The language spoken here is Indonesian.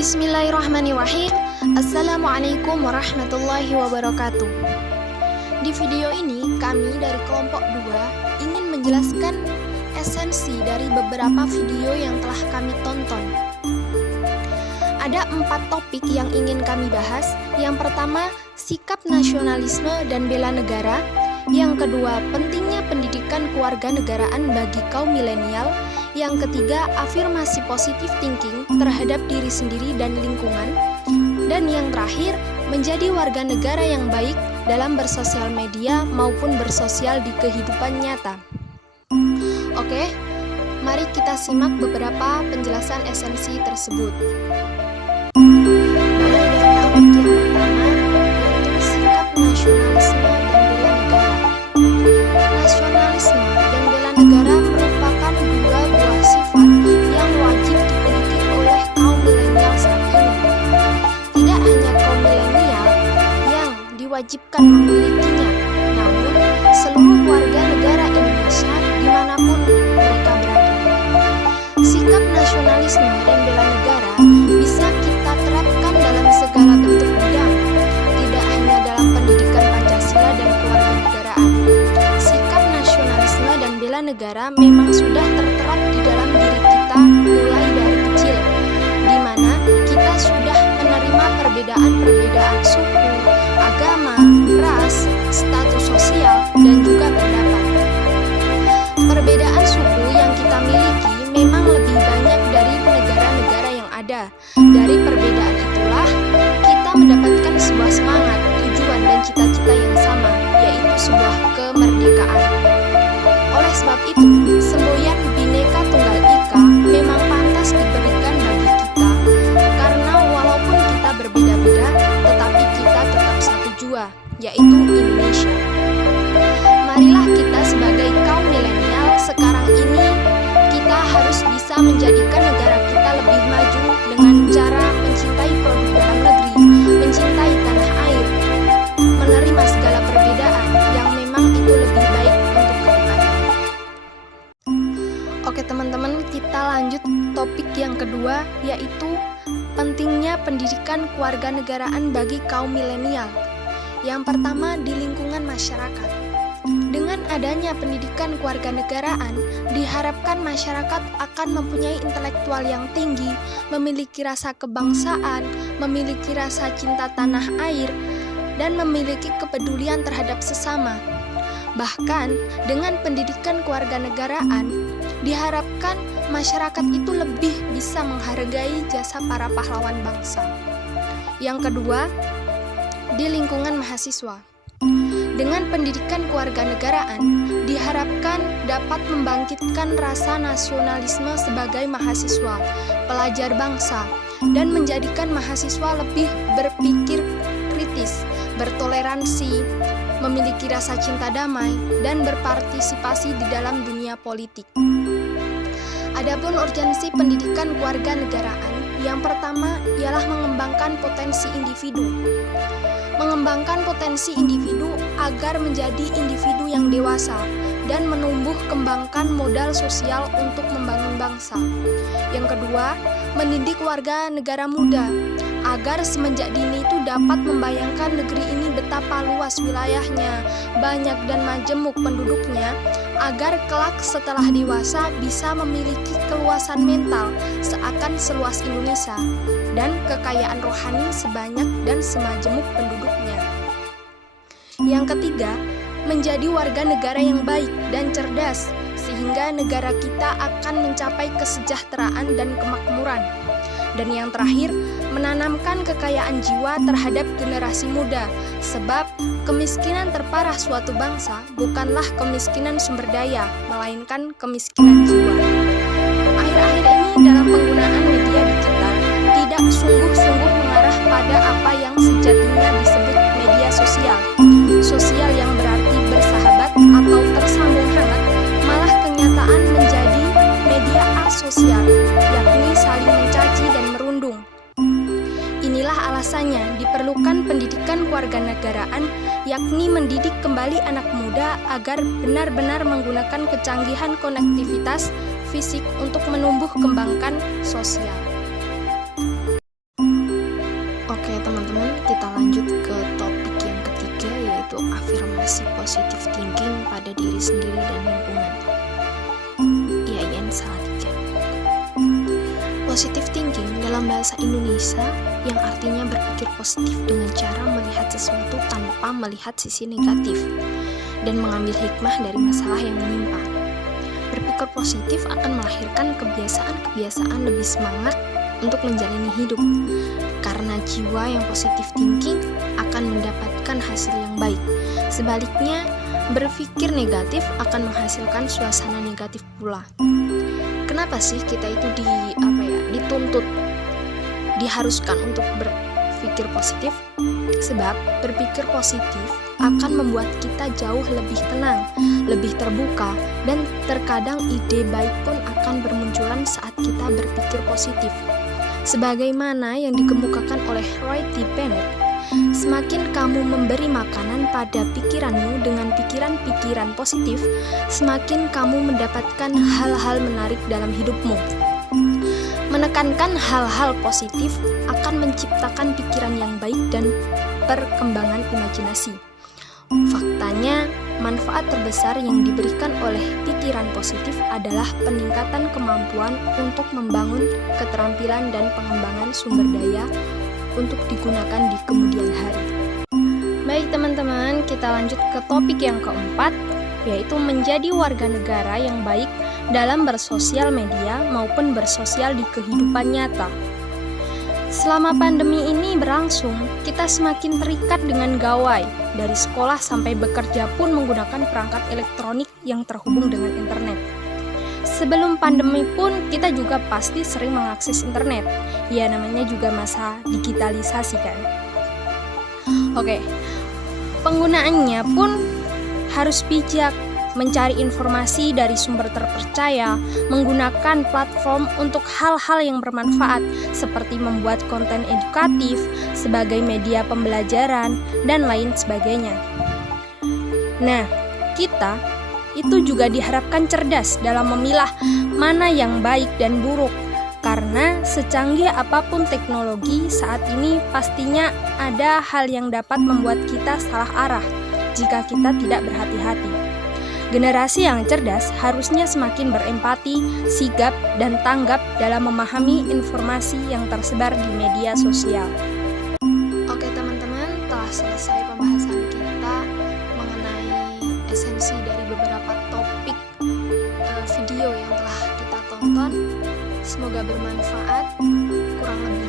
Bismillahirrahmanirrahim. Assalamualaikum warahmatullahi wabarakatuh. Di video ini kami dari kelompok 2 ingin menjelaskan esensi dari beberapa video yang telah kami tonton. Ada 4 topik yang ingin kami bahas. Yang pertama, sikap nasionalisme dan bela negara. Yang kedua, pentingnya pendidikan kewarganegaraan bagi kaum milenial. Yang ketiga, afirmasi positive thinking terhadap diri sendiri dan lingkungan. Dan yang terakhir, menjadi warga negara yang baik dalam bersosial media maupun bersosial di kehidupan nyata. Oke, mari kita simak beberapa penjelasan esensi tersebut. Mulai dari topik yang pertama, yaitu sikap nasionalisme dan bela negara. Nasionalisme dan bela negara merupakan dua buah sifat yang wajib dimiliki oleh kaum milenial saat ini. Tidak hanya kaum milenial yang diwajibkan memilikinya, namun seluruh warga negara Indonesia dimanapun mereka berada. Sikap nasionalisme dan bela negara bisa kita terapkan dalam segala bentuk bidang, tidak hanya dalam pendidikan Pancasila dan kewarganegaraan. Sikap nasionalisme dan bela negara memang sudah terterap di dalam diri kita mulai dari kecil, di mana kita sudah menerima perbedaan-perbedaan suku, agama, ras, status sosial, dan juga pendapat. Perbedaan suku yang kita miliki memang lebih banyak dari negara-negara yang ada. Dari perbedaan itulah kita mendapatkan sebuah semangat, tujuan, dan cita-cita yang sama, yaitu sebuah kemerdekaan. Oleh sebab itu, semboyan Bhinneka Tunggal Ika memang pantas diberikan bagi kita, karena walaupun kita berbeda-beda, tetapi kita tetap satu jua, yaitu Indonesia. Marilah kita sebagai kaum milenial sekarang ini, kita harus bisa menjadikan negara kita lebih maju dengan cara mencintai produk dalam negeri, mencintai tanah air, menerima segala perbedaan yang memang itu lebih baik untuk kedepannya. Oke teman-teman, kita lanjut topik yang kedua, yaitu pentingnya pendidikan kewarganegaraan bagi kaum milenial. Yang pertama, di lingkungan masyarakat. Dengan adanya pendidikan kewarganegaraan, diharapkan masyarakat akan mempunyai intelektual yang tinggi, memiliki rasa kebangsaan, memiliki rasa cinta tanah air, dan memiliki kepedulian terhadap sesama. Bahkan, dengan pendidikan kewarganegaraan, diharapkan masyarakat itu lebih bisa menghargai jasa para pahlawan bangsa. Yang kedua, di lingkungan mahasiswa. Dengan pendidikan kewarganegaraan, diharapkan dapat membangkitkan rasa nasionalisme sebagai mahasiswa, pelajar bangsa, dan menjadikan mahasiswa lebih berpikir kritis, bertoleransi, memiliki rasa cinta damai, dan berpartisipasi di dalam dunia politik. Adapun urgensi pendidikan kewarganegaraan, yang pertama ialah mengembangkan potensi individu. Mengembangkan potensi individu agar menjadi individu yang dewasa dan menumbuh kembangkan modal sosial untuk membangun bangsa. Yang kedua, mendidik warga negara muda agar semenjak dini itu dapat membayangkan negeri ini betapa luas wilayahnya, banyak dan majemuk penduduknya, agar kelak setelah dewasa bisa memiliki keluasan mental seakan seluas Indonesia dan kekayaan rohani sebanyak dan semajemuk penduduknya. Yang ketiga, menjadi warga negara yang baik dan cerdas sehingga negara kita akan mencapai kesejahteraan dan kemakmuran. Dan yang terakhir, menanamkan kekayaan jiwa terhadap generasi muda, sebab kemiskinan terparah suatu bangsa bukanlah kemiskinan sumber daya, melainkan kemiskinan jiwa. Akhir-akhir ini dalam penggunaan media digital tidak sungguh-sungguh mengarah pada apa yang sejatinya disebut media sosial. Sosial yang berarti bersahabat atau tersambung hangat, malah kenyataan menjadi media asosial, yakni saling mencaci dan merundung. Inilah alasannya diperlukan pendidikan kewarganegaraan, yakni mendidik kembali anak muda agar benar-benar menggunakan kecanggihan konektivitas fisik untuk menumbuh kembangkan sosial. positive thinking pada diri sendiri dan lingkungan. IAIN Salatiga. Positive thinking dalam bahasa Indonesia yang artinya berpikir positif dengan cara melihat sesuatu tanpa melihat sisi negatif dan mengambil hikmah dari masalah yang menimpa. Berpikir positif akan melahirkan kebiasaan-kebiasaan lebih semangat untuk menjalani hidup, karena jiwa yang positive thinking akan mendapatkan hasil yang baik. Sebaliknya, berpikir negatif akan menghasilkan suasana negatif pula. Kenapa sih kita itu dituntut, diharuskan untuk berpikir positif? Sebab berpikir positif akan membuat kita jauh lebih tenang, lebih terbuka, dan terkadang ide baik pun akan bermunculan saat kita berpikir positif. Sebagaimana yang dikemukakan oleh Roy T. Bennett, semakin kamu memberi makanan pada pikiranmu dengan pikiran-pikiran positif, semakin kamu mendapatkan hal-hal menarik dalam hidupmu. Menekankan hal-hal positif akan menciptakan pikiran yang baik dan perkembangan imajinasi. Faktanya, manfaat terbesar yang diberikan oleh pikiran positif adalah peningkatan kemampuan untuk membangun keterampilan dan pengembangan sumber daya untuk digunakan di kemudian hari. Baik teman-teman, kita lanjut ke topik yang keempat, yaitu menjadi warga negara yang baik dalam bersosial media maupun bersosial di kehidupan nyata. Selama pandemi ini berlangsung, kita semakin terikat dengan gawai. Dari sekolah sampai bekerja pun menggunakan perangkat elektronik yang terhubung dengan internet. Sebelum pandemi pun kita juga pasti sering mengakses internet. Ya, namanya juga masa digitalisasi kan. Oke, penggunaannya pun harus bijak, mencari informasi dari sumber terpercaya, menggunakan platform untuk hal-hal yang bermanfaat seperti membuat konten edukatif sebagai media pembelajaran dan lain sebagainya. Nah, kita itu juga diharapkan cerdas dalam memilah mana yang baik dan buruk, karena secanggih apapun teknologi saat ini pastinya ada hal yang dapat membuat kita salah arah jika kita tidak berhati-hati. Generasi yang cerdas harusnya semakin berempati, sigap, dan tanggap dalam memahami informasi yang tersebar di media sosial. Oke teman-teman, telah selesai pembahasan kita mengenai esensi dari beberapa topik video yang telah kita tonton. Semoga bermanfaat. Kurang lebih